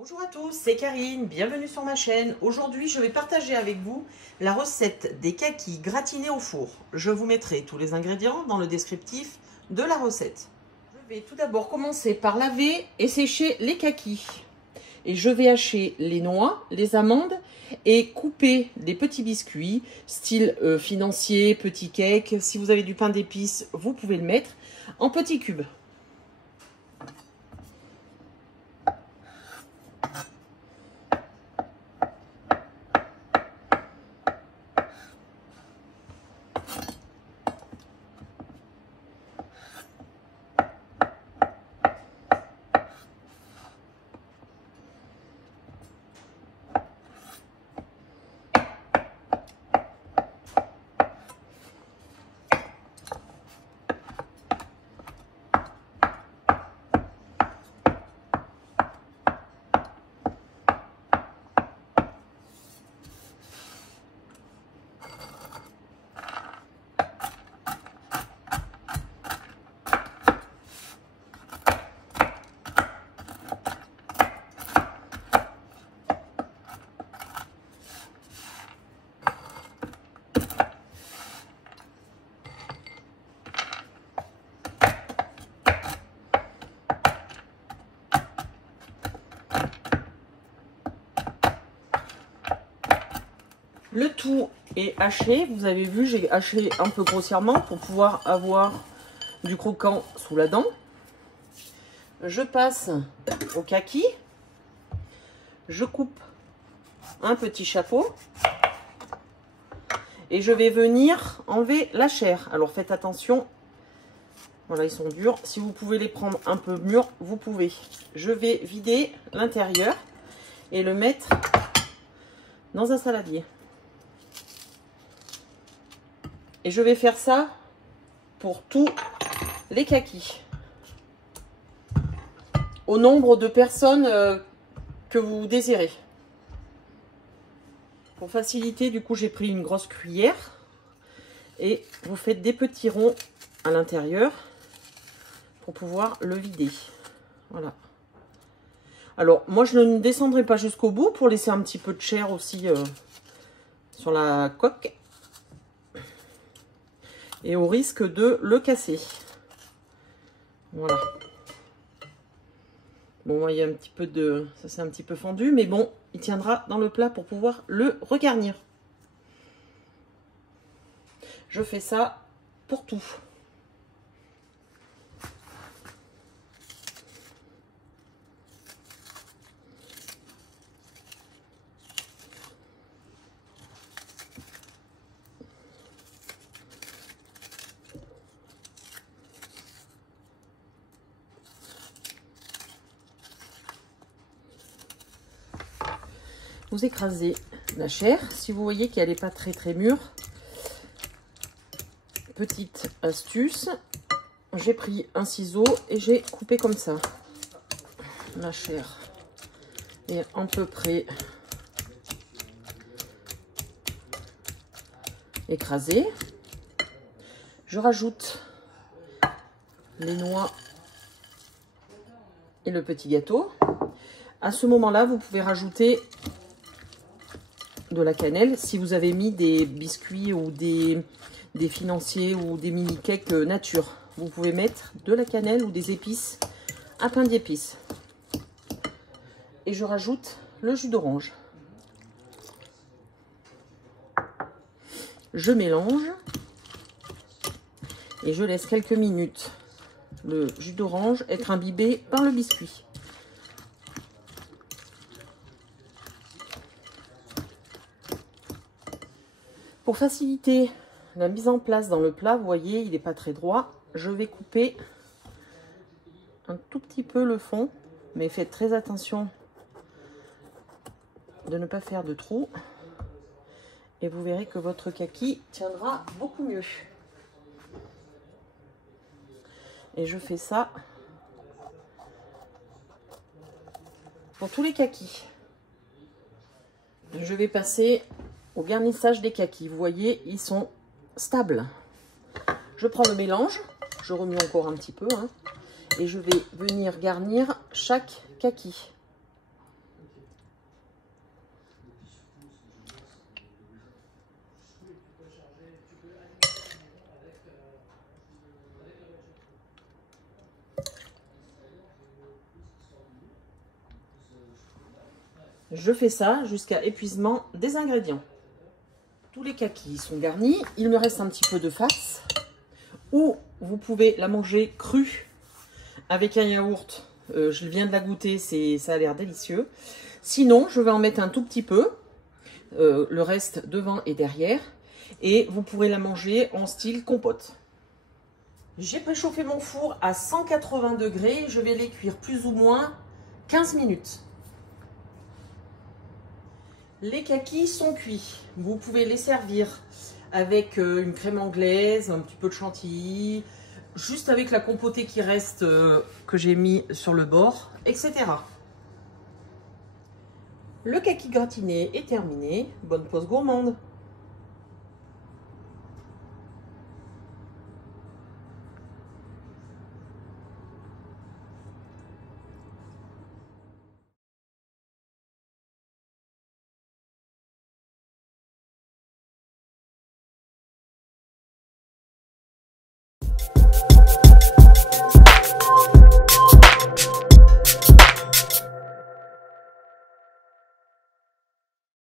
Bonjour à tous, c'est Karine, bienvenue sur ma chaîne. Aujourd'hui, je vais partager avec vous la recette des kakis gratinés au four. Je vous mettrai tous les ingrédients dans le descriptif de la recette. Je vais tout d'abord commencer par laver et sécher les kakis. Et je vais hacher les noix, les amandes et couper des petits biscuits, style financier, petit cake. Si vous avez du pain d'épices, vous pouvez le mettre en petits cubes. Le tout est haché, vous avez vu, j'ai haché un peu grossièrement pour pouvoir avoir du croquant sous la dent. Je passe au kaki, je coupe un petit chapeau et je vais venir enlever la chair. Alors faites attention, voilà, ils sont durs. Si vous pouvez les prendre un peu mûrs, vous pouvez. Je vais vider l'intérieur et le mettre dans un saladier. Et je vais faire ça pour tous les kakis. Au nombre de personnes que vous désirez. Pour faciliter, du coup, j'ai pris une grosse cuillère. Et vous faites des petits ronds à l'intérieur pour pouvoir le vider. Voilà. Alors, moi, je ne descendrai pas jusqu'au bout pour laisser un petit peu de chair aussi sur la coque. Et au risque de le casser. Voilà. Bon, il y a un petit peu de... Ça, c'est un petit peu fendu, mais bon, il tiendra dans le plat pour pouvoir le regarnir. Je fais ça pour tout. Vous écrasez la chair. Si vous voyez qu'elle n'est pas très mûre, petite astuce, j'ai pris un ciseau et j'ai coupé comme ça. La chair est à peu près écrasée. Je rajoute les noix et le petit gâteau. À ce moment-là, vous pouvez rajouter de la cannelle si vous avez mis des biscuits ou des financiers ou des mini cakes nature. Vous pouvez mettre de la cannelle ou des épices, un pain d'épices. Et je rajoute le jus d'orange. Je mélange et je laisse quelques minutes le jus d'orange être imbibé par le biscuit. Pour faciliter la mise en place dans le plat, vous voyez, il n'est pas très droit. Je vais couper un tout petit peu le fond, mais faites très attention de ne pas faire de trous. Et vous verrez que votre kaki tiendra beaucoup mieux. Et je fais ça pour tous les kakis. Je vais passer au garnissage des kakis. Vous voyez, ils sont stables. Je prends le mélange, je remue encore un petit peu, hein, et je vais venir garnir chaque kaki. Je fais ça jusqu'à épuisement des ingrédients. Tous les kakis sont garnis. Il me reste un petit peu de farce. Ou vous pouvez la manger crue avec un yaourt. Je viens de la goûter, ça a l'air délicieux. Sinon, je vais en mettre un tout petit peu. Le reste devant et derrière. Et vous pourrez la manger en style compote. J'ai préchauffé mon four à 180 degrés. Je vais les cuire plus ou moins 15 minutes. Les kakis sont cuits. Vous pouvez les servir avec une crème anglaise, un petit peu de chantilly, juste avec la compotée qui reste que j'ai mis sur le bord, etc. Le kaki gratiné est terminé. Bonne pause gourmande!